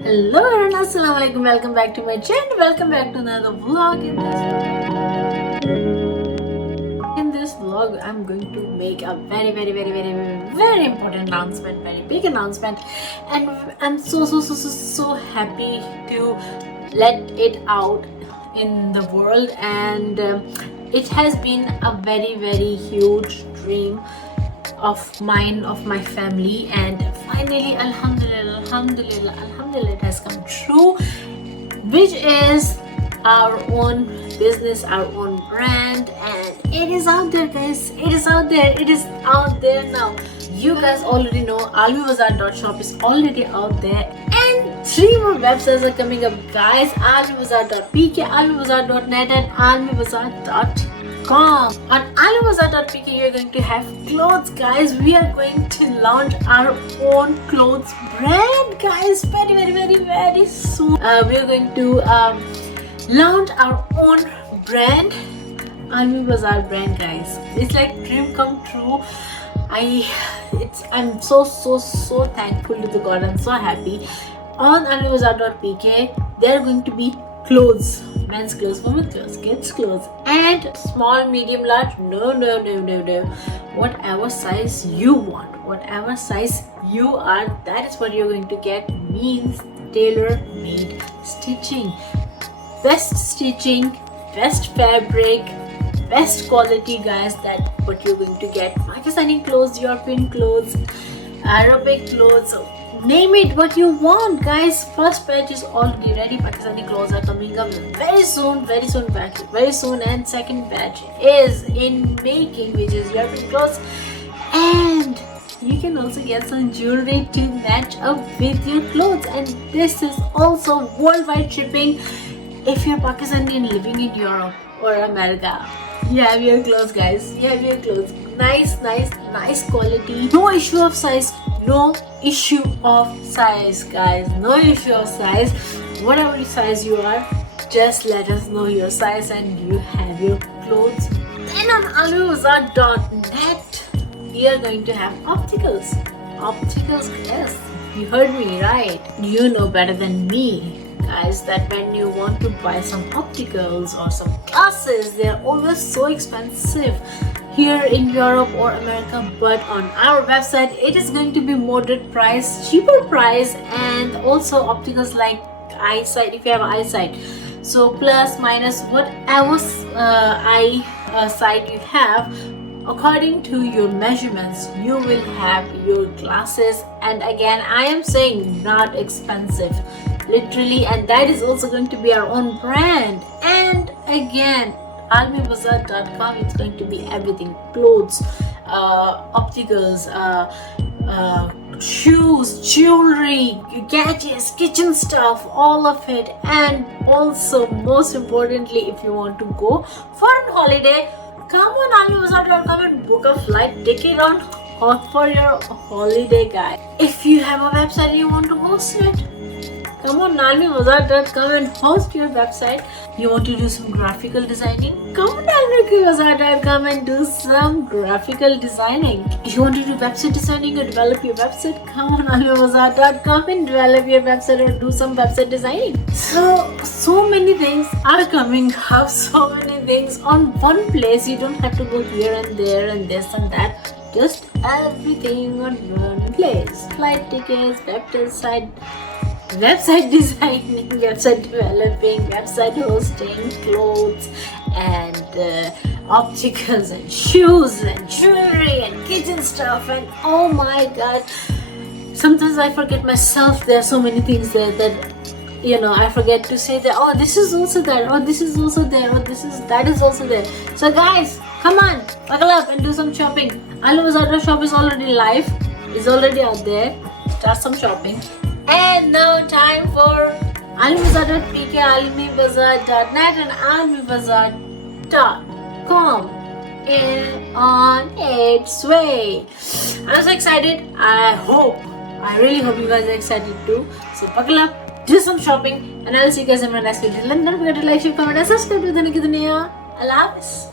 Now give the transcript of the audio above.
Hello everyone, assalamualaikum. Welcome back to my channel. Welcome back to another vlog. In this vlog, I'm going to make a very important announcement, very big announcement, and I'm so happy to let it out in the world. And it has been a very huge dream of mine, of my family, and finally alhamdulillah it has come true, which is our own business, our own brand, and it is out there, guys. It is out there now. You guys already know ALMIBAZAR.shop is already out there, and 3 more websites are coming up, guys. ALMIBAZAR.pk, ALMIBAZAR.net, and ALMIBAZAR.com. On ALMIBAZAR.pk you're going to have clothes, guys. We are going to launch our own clothes brand, guys, very soon. We are going to launch our own brand, ALMIBAZAR brand, guys. It's like dream come true. I'm so thankful to the God. I'm so happy. On ALMIBAZAR.pk there are going to be clothes, men's clothes, women's clothes, kids clothes, and small, medium, large. No. Whatever size you want, whatever size you are, that is what you're going to get. Means tailor-made stitching, best fabric, best quality, guys. That what you're going to get. Pakistani clothes, European clothes, Arabic clothes, name it, what you want, guys. First batch is already ready. Pakistani clothes are coming up very soon, and second batch is in making, which is European clothes. And you can also get some jewelry to match up with your clothes, and this is also worldwide shipping. If you're Pakistani and living in Europe or America, you have your clothes, guys. You have your clothes. Nice quality. No issue of size, guys. No issue of size. Whatever size you are, just let us know your size and you have your clothes. Then on ALMIBAZAR.net we are going to have opticals. Yes, you heard me right. You know better than me, guys, that when you want to buy some opticals or some glasses, they're always so expensive here in Europe or America. But on our website it is going to be moderate price, cheaper price, and also opticals like eyesight, if you have eyesight. So plus minus whatever eyesight you have, according to your measurements you will have your glasses. And again, I am saying not expensive, literally, and that is also going to be our own brand. And again, ALMIBAZAR.com, it's going to be everything: clothes, opticals, shoes, jewelry, gadgets, kitchen stuff, all of it. And also, most importantly, if you want to go for a holiday, come on ALMIBAZAR.com and book a flight ticket on for your holiday, guys. If you have a website and you want to host it, come on ALMIBAZAR.com and host your website. You want to do some graphical designing? Come on ALMIBAZAR.com and do some graphical designing. If you want to do website designing or develop your website, come on ALMIBAZAR.com and develop your website or do some website designing. So many things are coming up, so many things on one place. You don't have to go here and there and this and that. Just everything on one place. Flight tickets, website designing, website developing, website hosting, clothes, and opticals, and shoes, and jewelry, and kitchen stuff, and oh my god, sometimes I forget myself. There are so many things there that I forget to say that, oh, this is also there, oh, this is also there, oh, that is also there. So guys, come on, buckle up and do some shopping. ALMIBAZAR.shop is already live, is already out there. Start some shopping. And now time for ALMIBAZAR.pk, ALMIBAZAR.net, and ALMIBAZAR.com on its way. I'm so excited. I really hope you guys are excited too. So buckle up, do some shopping, and I'll see you guys in my next video. Don't forget to like, share, comment, and subscribe to Duniya. Allah Hafiz.